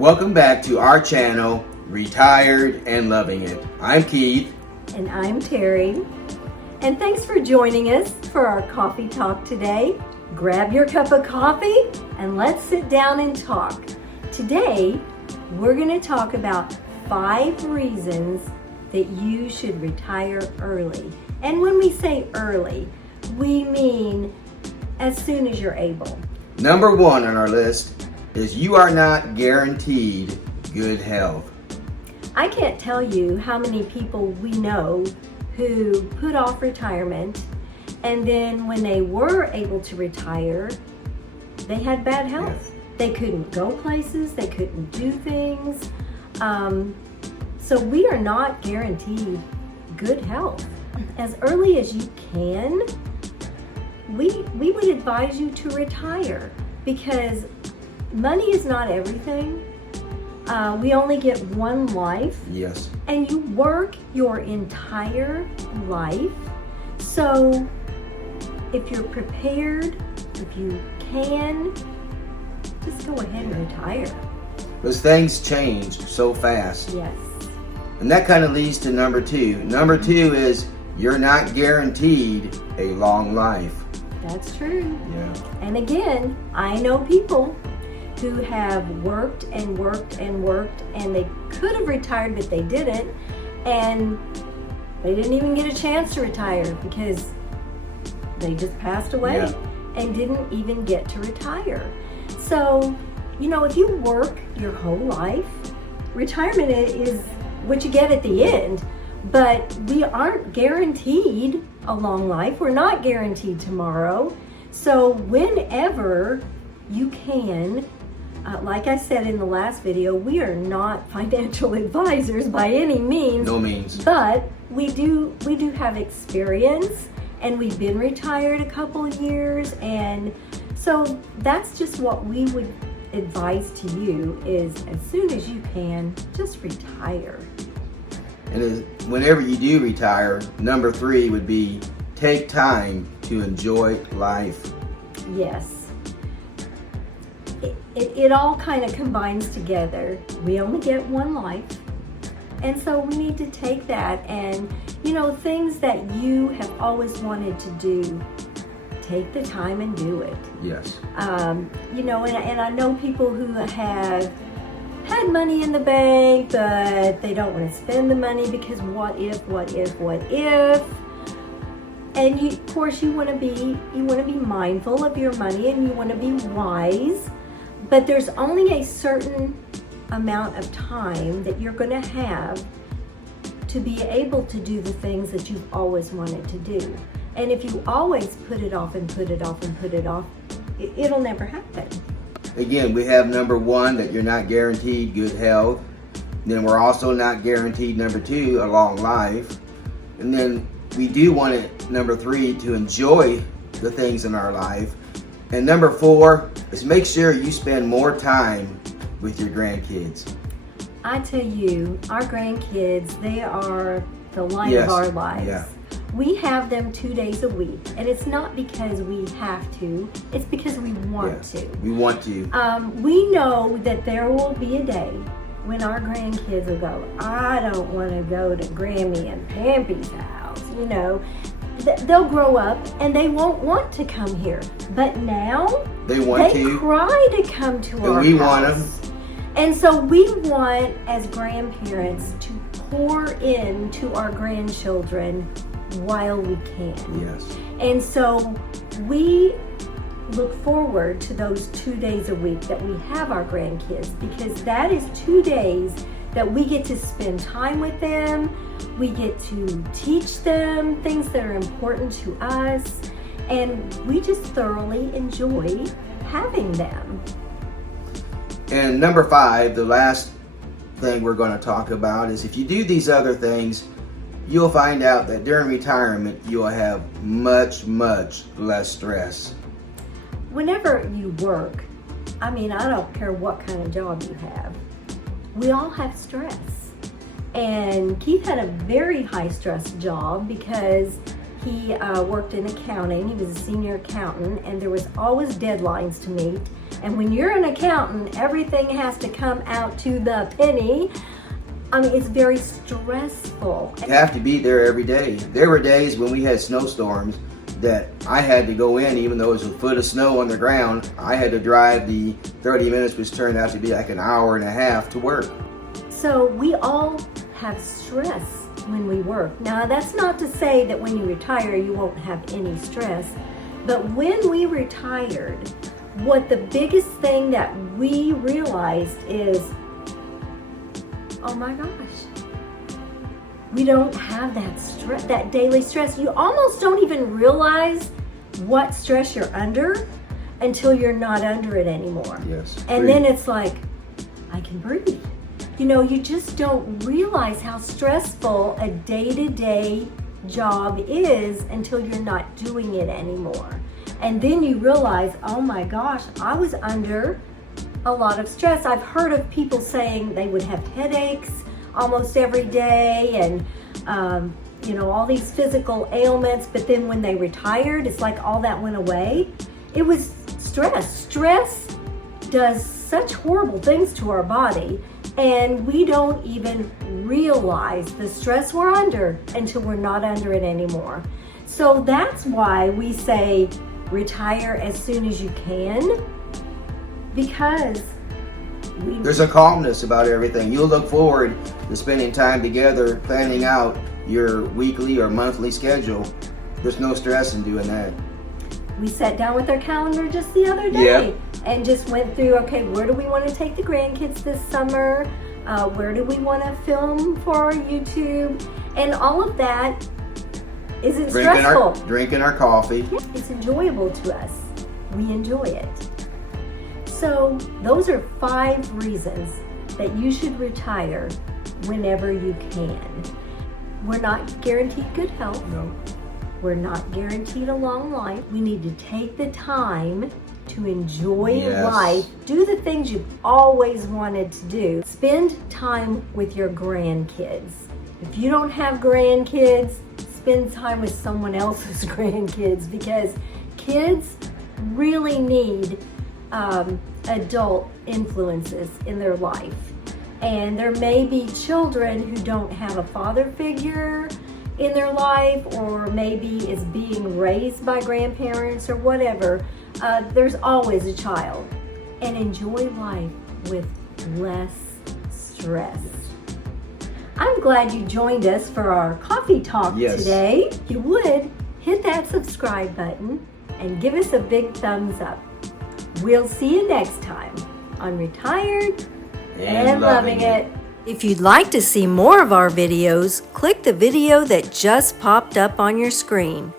Welcome back to our channel, Retired and Loving It. I'm Keith. And I'm Terry. And thanks for joining us for our coffee talk today. Grab your cup of coffee and let's sit down and talk. Today, we're going to talk about 5 reasons that you should retire early. And when we say early, we mean as soon as you're able. Number 1 on our list is you are not guaranteed good health. I can't tell you how many people we know who put off retirement, and then when they were able to retire, they had bad health. Yes. They couldn't go places, they couldn't do things. So we are not guaranteed good health. As early as you can, we would advise you to retire, because money is not everything. We only get one life. Yes. And you work your entire life. So if you're prepared, if you can, just go ahead and retire. Because things change so fast. Yes. And that kind of leads to number 2. Number 2 is you're not guaranteed a long life. That's true. Yeah. And again, I know people who have worked and worked and worked, and they could have retired, but they didn't. And they didn't even get a chance to retire because they just passed away. Yeah. And didn't even get to retire. So, if you work your whole life, retirement is what you get at the end. But we aren't guaranteed a long life. We're not guaranteed tomorrow. So whenever you can, like I said in the last video, we are not financial advisors by any means. No means. But we do have experience, and we've been retired a couple of years, and so that's just what we would advise to you is as soon as you can, just retire. And whenever you do retire, number 3 would be take time to enjoy life. Yes. It all kind of combines together. We only get one life. And so we need to take that and, things that you have always wanted to do, take the time and do it. Yes. And I know people who have had money in the bank, but they don't want to spend the money because what if? And of course you want to be mindful of your money, and you want to be wise, but there's only a certain amount of time that you're going to have to be able to do the things that you've always wanted to do. And if you always put it off and put it off and put it off, it'll never happen. Again, we have number 1, that you're not guaranteed good health. Then we're also not guaranteed, number 2, a long life. And then we do want it, number 3, to enjoy the things in our life. And number 4 is make sure you spend more time with your grandkids. I tell you, our grandkids, they are the light Yes. of our lives. Yeah. We have them 2 days a week, and it's not because we have to, it's because we want to. We want to. We know that there will be a day when our grandkids will go, I don't want to go to Grammy and Pampy's house, They'll grow up and they won't want to come here. But now, They want to. cry to come to our we house. want them. And so we want, as grandparents, to pour into our grandchildren while we can. Yes. And so we look forward to those 2 days a week that we have our grandkids, because that is 2 days that we get to spend time with them. We get to teach them things that are important to us, and we just thoroughly enjoy having them. And number 5, the last thing we're going to talk about is if you do these other things, you'll find out that during retirement, you'll have much, much less stress. Whenever you work, I don't care what kind of job you have, we all have stress. And Keith had a very high stress job because he worked in accounting. He was a senior accountant, and there was always deadlines to meet. And when you're an accountant, everything has to come out to the penny. I mean, it's very stressful. You have to be there every day. There were days when we had snowstorms that I had to go in, even though it was a foot of snow on the ground. I had to drive the 30 minutes, which turned out to be like an hour and a half to work. So we all have stress when we work. Now, that's not to say that when you retire, you won't have any stress. But when we retired, what the biggest thing that we realized is, oh my gosh, we don't have that stress, that daily stress. You almost don't even realize what stress you're under until you're not under it anymore. Yes. And then it's like, I can breathe. You know, you just don't realize how stressful a day-to-day job is until you're not doing it anymore. And then you realize, oh my gosh, I was under a lot of stress. I've heard of people saying they would have headaches almost every day and, you know, all these physical ailments. But then when they retired, it's like all that went away. It was stress. Stress does such horrible things to our body. And we don't even realize the stress we're under until we're not under it anymore. So that's why we say retire as soon as you can, because there's a calmness about everything. You'll look forward to spending time together, planning out your weekly or monthly schedule. There's no stress in doing that. We sat down with our calendar just the other day and just went through, okay, where do we want to take the grandkids this summer? Where do we want to film for our YouTube? And all of that isn't stressful. Drinking our coffee. Yeah, it's enjoyable to us. We enjoy it. So those are 5 reasons that you should retire whenever you can. We're not guaranteed good health. No. We're not guaranteed a long life. We need to take the time to enjoy life. Do the things you've always wanted to do. Spend time with your grandkids. If you don't have grandkids, spend time with someone else's grandkids, because kids really need adult influences in their life. And there may be children who don't have a father figure in their life, or maybe is being raised by grandparents or whatever. There's always a child. And enjoy life with less stress. I'm glad you joined us for our coffee talk today. If you would, hit that subscribe button and give us a big thumbs up. We'll see you next time on Retired and Loving It. If you'd like to see more of our videos, click the video that just popped up on your screen.